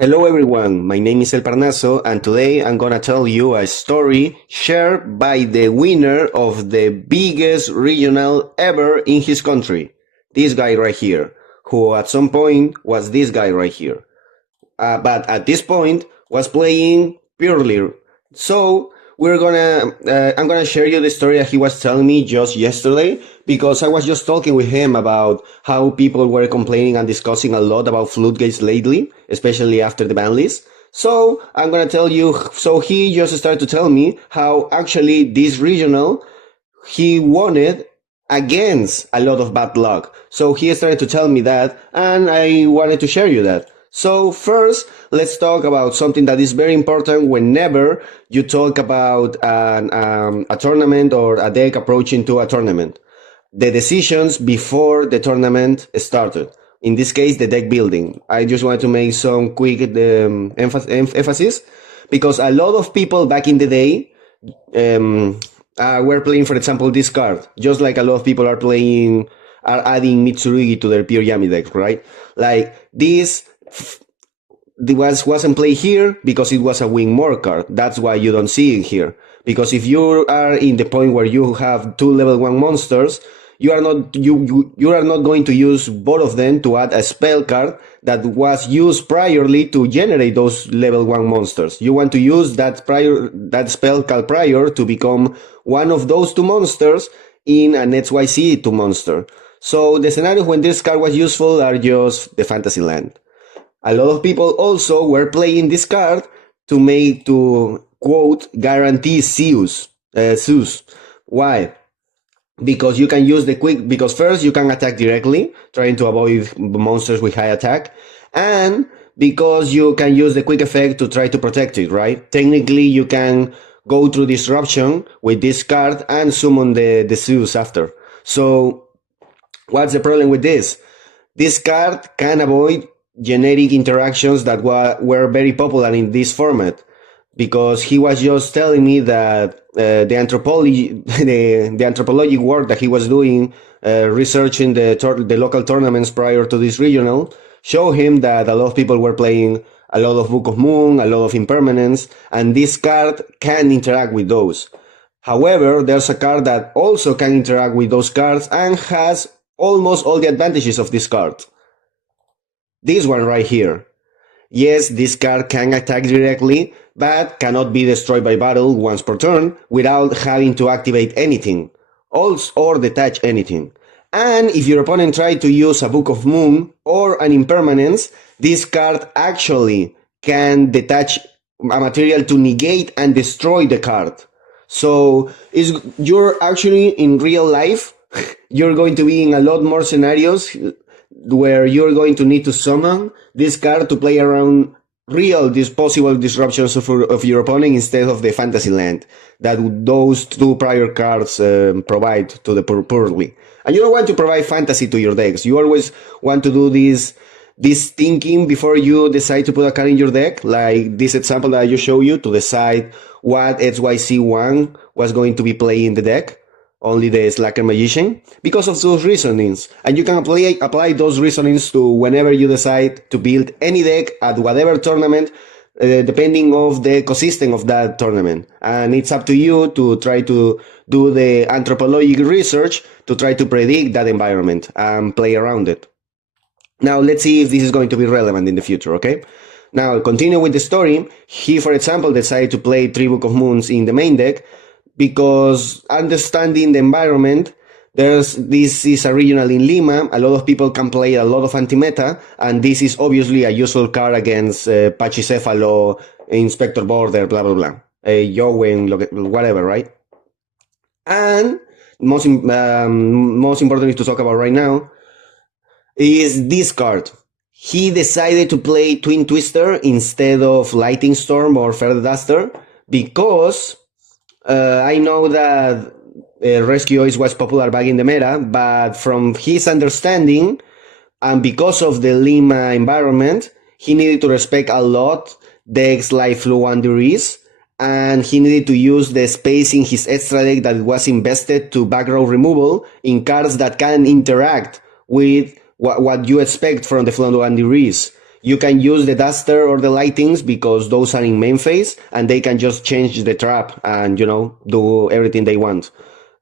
Hello everyone, my name is El Parnaso and today I'm gonna tell you a story shared by the winner of the biggest regional ever in his country. This guy right here, who at some point was this guy right here. But at this point was playing purely. So I'm gonna share you the story that he was telling me just yesterday because I was just talking with him about how people were complaining and discussing a lot about floodgates lately, especially after the ban list. So I'm gonna tell you. So he just started to tell me how actually this regional he won it against a lot of bad luck. So he started to tell me that, and I wanted to share you that. So first, let's talk about something that is very important whenever you talk about a tournament or a deck approaching to a tournament. The decisions before the tournament started. In this case, the deck building. I just want to make some quick emphasis because a lot of people back in the day were playing, for example, this card, just like a lot of people are adding Mitsurugi to their pure Yami deck, right? Like this wasn't played here because it was a win more card. That's why you don't see it here. Because if you are in the point where you have two level 1 monsters, you are not going to use both of them to add a spell card that was used priorly to generate those level 1 monsters. You want to use that spell card prior to become one of those two monsters in an XYZ 2 monster. So the scenarios when this card was useful are just the fantasy land. A lot of people also were playing this card to quote guarantee Zeus. Why? Because you can use because first you can attack directly, trying to avoid monsters with high attack, and because you can use the quick effect to try to protect it, right? Technically, you can go through disruption with this card and summon the Zeus after. So, what's the problem with this? This card can avoid generic interactions that were very popular in this format, because he was just telling me that the anthropology work that he was doing, researching the local tournaments prior to this regional, showed him that a lot of people were playing a lot of Book of Moon, a lot of Impermanence, and this card can interact with those. However, there's a card that also can interact with those cards and has almost all the advantages of this card. This one right here. Yes, this card can attack directly, but cannot be destroyed by battle once per turn without having to activate anything, or detach anything. And if your opponent tried to use a Book of Moon or an Impermanence, this card actually can detach a material to negate and destroy the card. So you're actually in real life, you're going to be in a lot more scenarios where you're going to need to summon this card to play around these possible disruptions of your opponent instead of the fantasy land that those two prior cards provide to the poorly. And you don't want to provide fantasy to your decks. You always want to do this thinking before you decide to put a card in your deck, like this example that I just showed you, to decide what XYC1 was going to be playing in the deck. Only the Slacker Magician, because of those reasonings. And you can apply those reasonings to whenever you decide to build any deck at whatever tournament, depending of the ecosystem of that tournament. And it's up to you to try to do the anthropological research to try to predict that environment and play around it. Now, let's see if this is going to be relevant in the future, okay? Now, continue with the story. He, for example, decided to play 3 Book of Moons in the main deck, because understanding the environment, this is a regional in Lima, a lot of people can play a lot of anti-meta, and this is obviously a useful card against Pachycephalo, Inspector Border, blah, blah, blah, Yowen, whatever, right? And most important is to talk about right now is this card. He decided to play Twin Twister instead of Lightning Storm or Feather Duster because I know that Rescue Oils was popular back in the meta, but from his understanding, and because of the Lima environment, he needed to respect a lot decks like Flu and Deriz, and he needed to use the space in his extra deck that was invested to back row removal in cards that can interact with what you expect from the Flu and Deriz. you can use the duster or the lightings because those are in main phase and they can just change the trap and, do everything they want.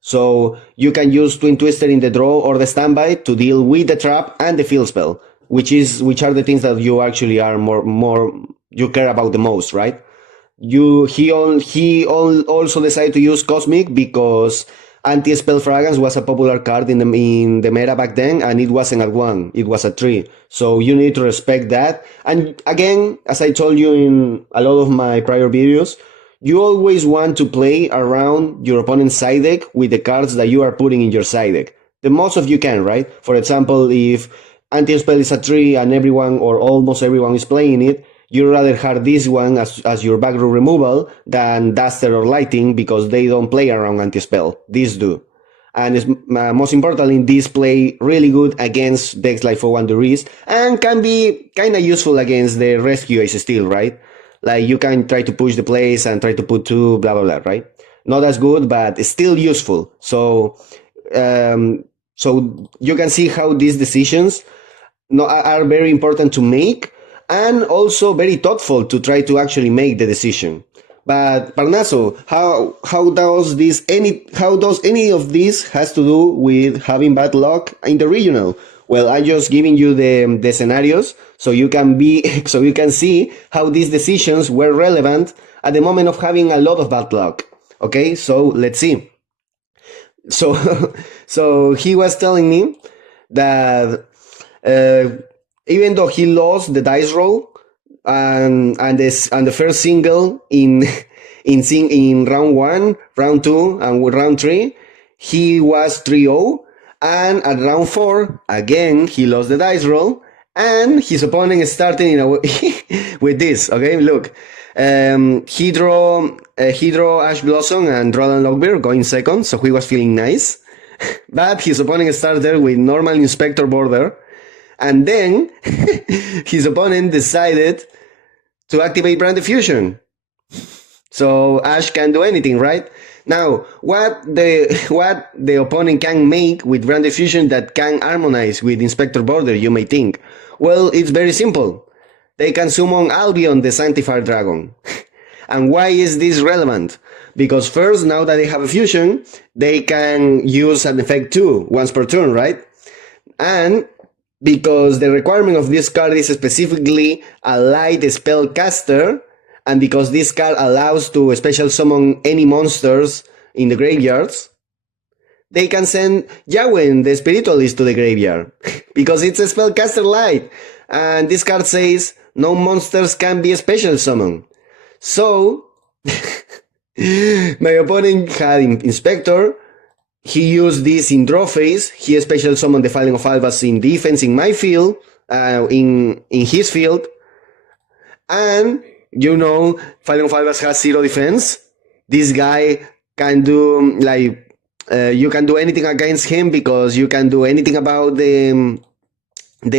So you can use Twin Twister in the draw or the standby to deal with the trap and the field spell, which are the things that you actually are more you care about the most, right? Also decided to use Cosmic because anti-spell fragrance was a popular card in the meta back then, and it wasn't at 1, it was at 3. So you need to respect that. And again, as I told you in a lot of my prior videos, you always want to play around your opponent's side deck with the cards that you are putting in your side deck. The most of you can, right? For example, if anti-spell is a 3 and everyone or almost everyone is playing it, you'd rather have this one as your back row removal than Duster or Lighting because they don't play around anti-spell. These do. And most importantly, these play really good against decks like 4-1 Duris and can be kind of useful against the Rescue Ace Steel, right? Like you can try to push the plays and try to put 2, blah, blah, blah, right? Not as good, but it's still useful. So you can see how these decisions are very important to make, and also very thoughtful to try to actually make the decision. But Parnaso, how does any of this has to do with having bad luck in the regional? Well, I'm just giving you the scenarios so you can see how these decisions were relevant at the moment of having a lot of bad luck. Okay, so let's see. So so he was telling me that even though he lost the dice roll and the first single in round 1, round 2, and round 3, he was 3-0. And at round 4, again, he lost the dice roll, and his opponent started with this. Okay, look, he drew Ash Blossom and Roland Lockbeard going second, so he was feeling nice. But his opponent started with normal Inspector Border. And then his opponent decided to activate Brand Diffusion. So Ash can't do anything, right? Now, what the opponent can make with Brand Diffusion that can harmonize with Inspector Border, you may think? Well, it's very simple. They can summon Albion, the Sanctified Dragon. And why is this relevant? Because first, now that they have a fusion, they can use an effect too, once per turn, right? And because the requirement of this card is specifically a light spellcaster, and because this card allows to special summon any monsters in the graveyards, they can send Yawen, the Spiritualist, to the graveyard. Because it's a spellcaster light, and this card says no monsters can be special summoned. So, my opponent had Inspector. He used this in draw phase. He special summoned the Filing of Albas in defense in my field, in his field. And, Filing of Albas has 0 defense. This guy can do, you can do anything against him because you can do anything about the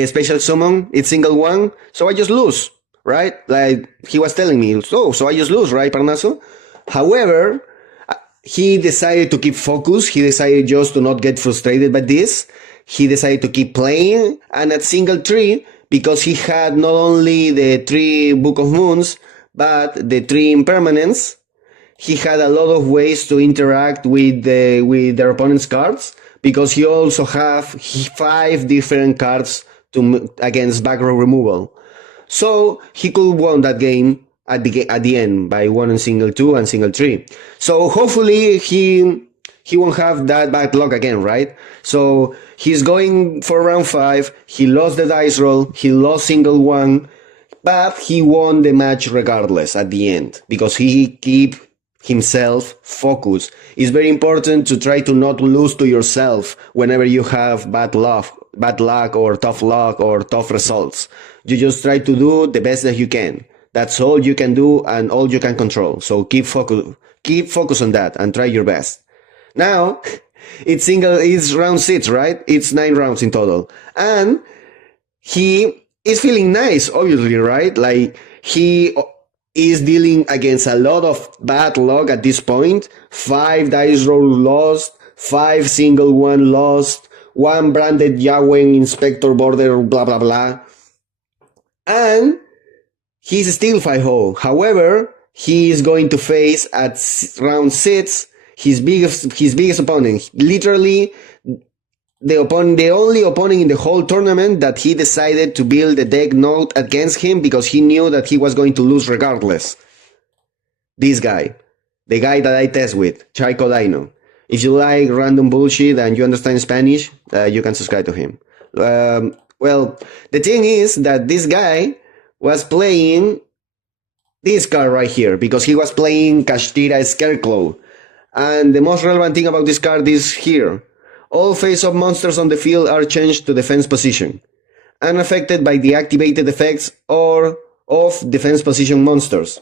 special summon. It's single one. So I just lose, right? Like he was telling me. So I just lose, right, Parnaso? However, he decided to keep focus. He decided just to not get frustrated by this. He decided to keep playing, and at single 3, because he had not only the 3 Book of Moons, but the 3 impermanents, he had a lot of ways to interact with their opponent's cards, because he also have 5 different cards against back row removal. So he could won that game at the end by one in single 2 and single 3. So hopefully he won't have that bad luck again, right? So he's going for round 5. He lost the dice roll. He lost single 1, but he won the match regardless at the end because he keep himself focused. It's very important to try to not lose to yourself whenever you have bad luck or tough luck or tough results. You just try to do the best that you can. That's all you can do and all you can control. So keep focus on that and try your best. Now, it's round 6, right? It's 9 rounds in total. And he is feeling nice, obviously, right? Like he is dealing against a lot of bad luck at this point. 5 dice roll lost, 5 single 1 lost, 1 branded Yawen Inspector Border, blah, blah, blah. And he's still 5-0. However, he is going to face at round 6 his biggest opponent. Literally, the only opponent in the whole tournament that he decided to build a deck note against him because he knew that he was going to lose regardless. This guy. The guy that I test with, Chico Dino. If you like random bullshit and you understand Spanish, you can subscribe to him. Well, the thing is that this guy was playing this card right here because he was playing Kashtira Scarecrow. And the most relevant thing about this card is here. All face-up monsters on the field are changed to defense position, unaffected by the activated effects or of defense position monsters.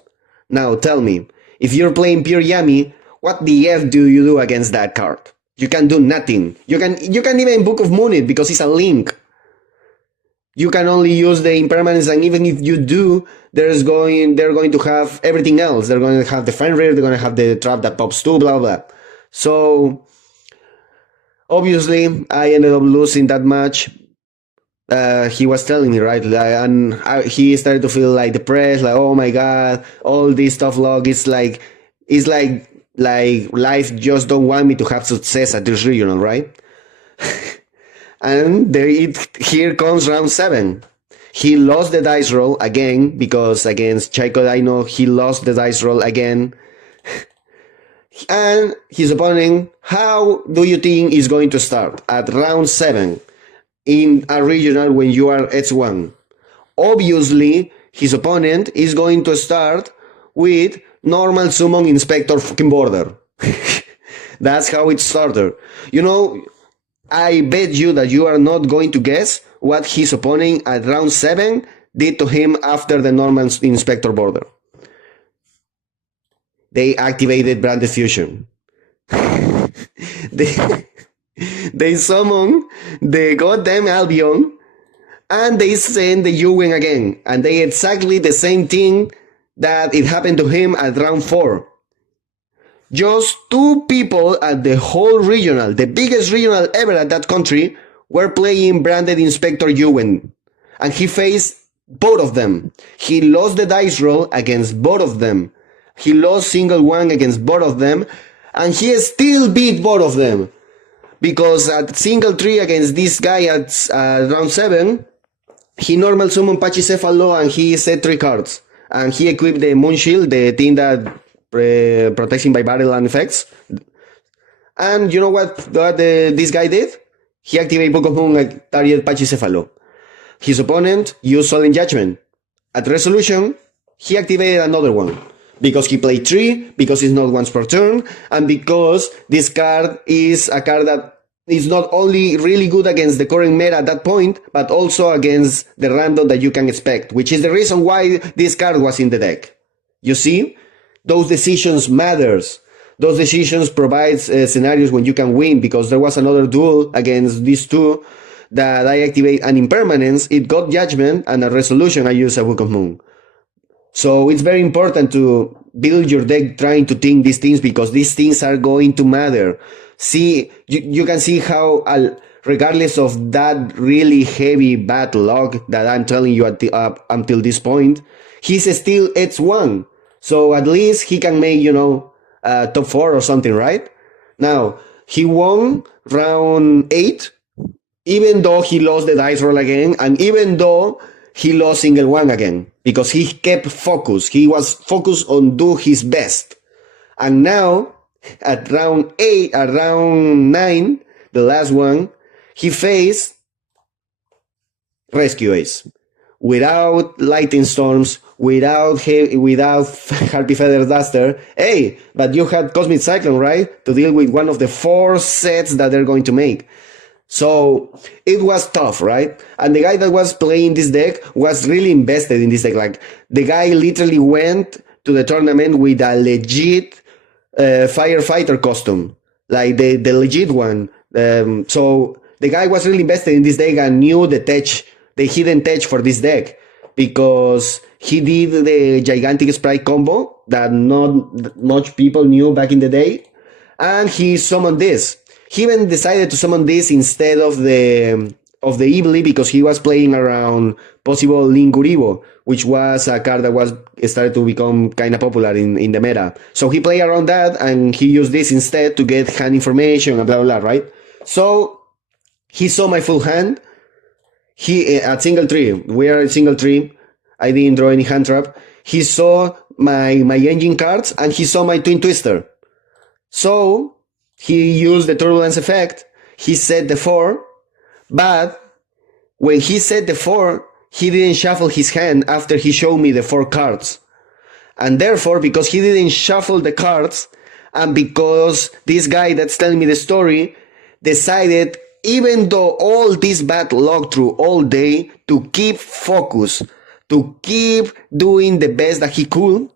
Now tell me, if you're playing pure Yami, what the F do you do against that card? You can do nothing. You can even Book of Moon it because it's a link. You can only use the impermanence, and even if you do, they're going to have everything else. They're going to have the Fenrir, they're going to have the trap that pops too, blah blah. So obviously, I ended up losing that match. He was telling me, right, and he started to feel like depressed, like, oh my god, all this tough luck is like life just don't want me to have success at this regional, right? And here comes round 7. He lost the dice roll again because against Chico Dino he lost the dice roll again. And his opponent, how do you think is going to start at round 7 in a regional when you are H1? Obviously, his opponent is going to start with normal summon inspector fucking border. That's how it started. You know, I bet you that you are not going to guess what his opponent at round 7 did to him after the normal inspector border. They activated Branded Fusion. They summon the goddamn Albion and they send the Yuwen again. And they exactly the same thing that it happened to him at round 4. Just 2 people at the whole regional, the biggest regional ever at that country, were playing Branded Inspector Yuwen. And he faced both of them. He lost the dice roll against both of them. He lost single one against both of them. And he still beat both of them. Because at single 3 against this guy at round 7, he normal summoned Pachycephalo and he set 3 cards. And he equipped the Moon Shield, the thing that protects him by battle and effects. And you know what this guy did? He activated Book of Moon and targeted Pachycephalo. His opponent used Solemn Judgment. At resolution, he activated another one. Because he played 3, because it's not once per turn, and because this card is a card that is not only really good against the current meta at that point, but also against the random that you can expect, which is the reason why this card was in the deck. You see? Those decisions matters. Those decisions provide scenarios when you can win, because there was another duel against these two that I activate an impermanence, it got Judgment, and a resolution I use a Book of Moon. So it's very important to build your deck trying to think these things, because these things are going to matter. See, you can see how, regardless of that really heavy bad luck that I'm telling you until this point, he's still H1. So at least he can make, top 4 or something, right? Now, he won round 8, even though he lost the dice roll again, and even though he lost single one again, because he kept focus. He was focused on do his best. And now, at round 9, the last one, he faced Rescue Ace. Without Lightning Storms, without Harpy Feather Duster. Hey, but you had Cosmic Cyclone, right? To deal with one of the 4 sets that they're going to make. So it was tough, right? And the guy that was playing this deck was really invested in this deck. Like, the guy literally went to the tournament with a legit firefighter costume, like the legit one. So the guy was really invested in this deck and knew the hidden tech for this deck, because he did the gigantic sprite combo that not much people knew back in the day, and he summoned this. He even decided to summon this instead of the of the Ibli because he was playing around possible Linkuribo, which was a card that was started to become kind of popular in the meta. So he played around that and he used this instead to get hand information and blah blah, blah, right? So he saw my full hand. He at single tree. We are at single tree. I didn't draw any hand trap. He saw my engine cards and he saw my twin twister. So he used the turbulence effect. He set the 4, but when he set the 4, he didn't shuffle his hand after he showed me the 4 cards. And therefore, because he didn't shuffle the cards, and because this guy that's telling me the story decided, even though all this bad luck through all day, to keep focus, to keep doing the best that he could,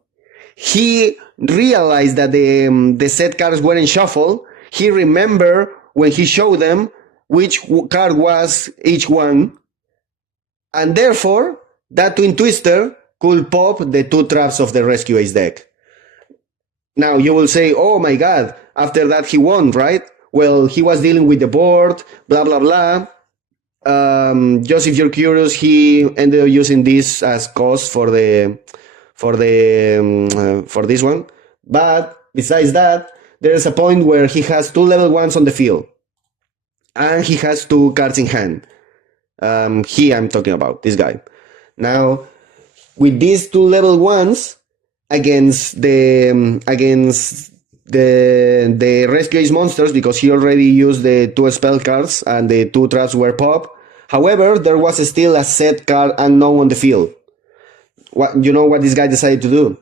he realized that the set cards weren't shuffled. He remembered when he showed them which card was each one, and therefore that twin twister could pop the 2 traps of the Rescue Ace deck. Now you will say, oh my god, after that he won, right? Well, he was dealing with the board, blah blah blah. Just if you're curious, he ended up using this as cost for this one. But besides that, there's a point where he has 2 level 1s on the field, and he has 2 cards in hand. I'm talking about this guy. Now, with these 2 level 1s against the Rescue Ace monsters, because he already used the 2 spell cards and the 2 traps were pop. However, there was still a set card unknown on the field. You know what this guy decided to do?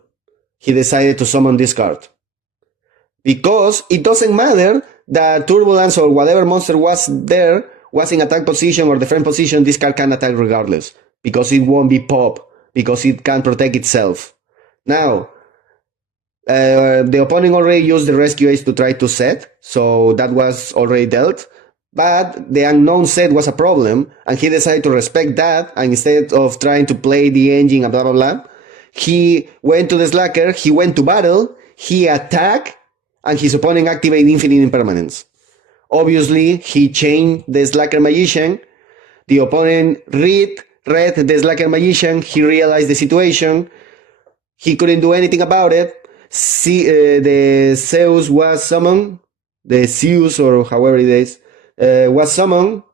He decided to summon this card. Because it doesn't matter that Turbulence or whatever monster was there was in attack position or defense position, this card can attack regardless. Because it won't be pop. Because it can protect itself. Now, the opponent already used the Rescue Ace to try to set, so that was already dealt. But the unknown set was a problem, and he decided to respect that, and instead of trying to play the engine and blah blah blah, he went to the Slacker, he went to battle, he attacked, and his opponent activated Infinite Impermanence. Obviously, he chained the Slacker Magician, the opponent read the Slacker Magician, he realized the situation, he couldn't do anything about it. The Zeus was summoned, the Zeus or however it is, was summoned,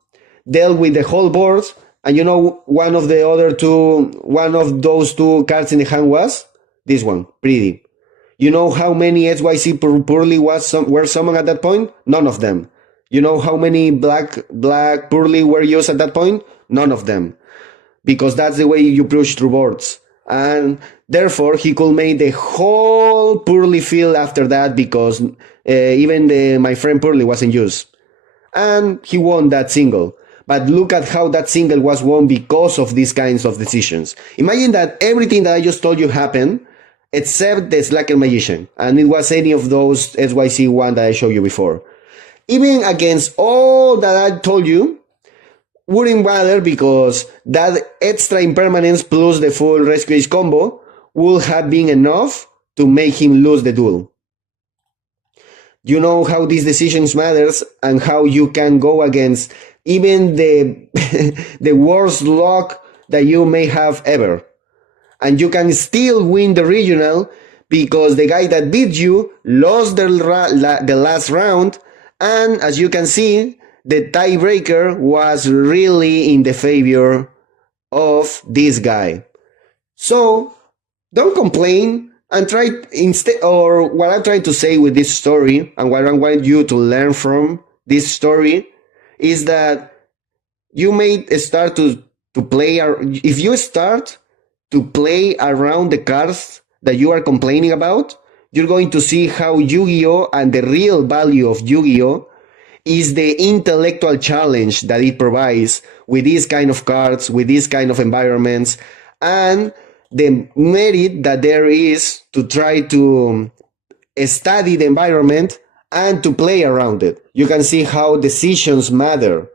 dealt with the whole board, and you know one of those 2 cards in the hand was this one, Pretty. You know how many SYC Purley were summoned at that point? None of them. You know how many black Purley were used at that point? None of them. Because that's the way you push through boards. And therefore, he could make the whole Purley field after that because even my friend Purley wasn't used. And he won that single. But look at how that single was won because of these kinds of decisions. Imagine that everything that I just told you happened, except the Slacker Magician. And it was any of those SYC one that I showed you before. Even against all that I told you, wouldn't bother because that extra impermanence plus the full Rescue Ace combo would have been enough to make him lose the duel. You know how these decisions matters and how you can go against even the the worst luck that you may have ever. And you can still win the regional because the guy that beat you lost the last round, and as you can see, the tiebreaker was really in the favor of this guy. So don't complain and try instead, or what I'm trying to say with this story and what I want you to learn from this story is that you may start to play, if you start to play around the cards that you are complaining about, you're going to see how Yu-Gi-Oh! And the real value of Yu-Gi-Oh! Is the intellectual challenge that it provides with these kind of cards, with these kind of environments, and the merit that there is to try to study the environment and to play around it. You can see how decisions matter.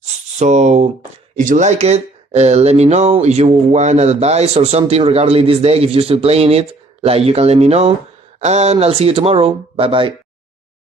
So if you like it, let me know. If you want advice or something regarding this deck, if you're still playing it, like you can let me know. And I'll see you tomorrow. Bye bye.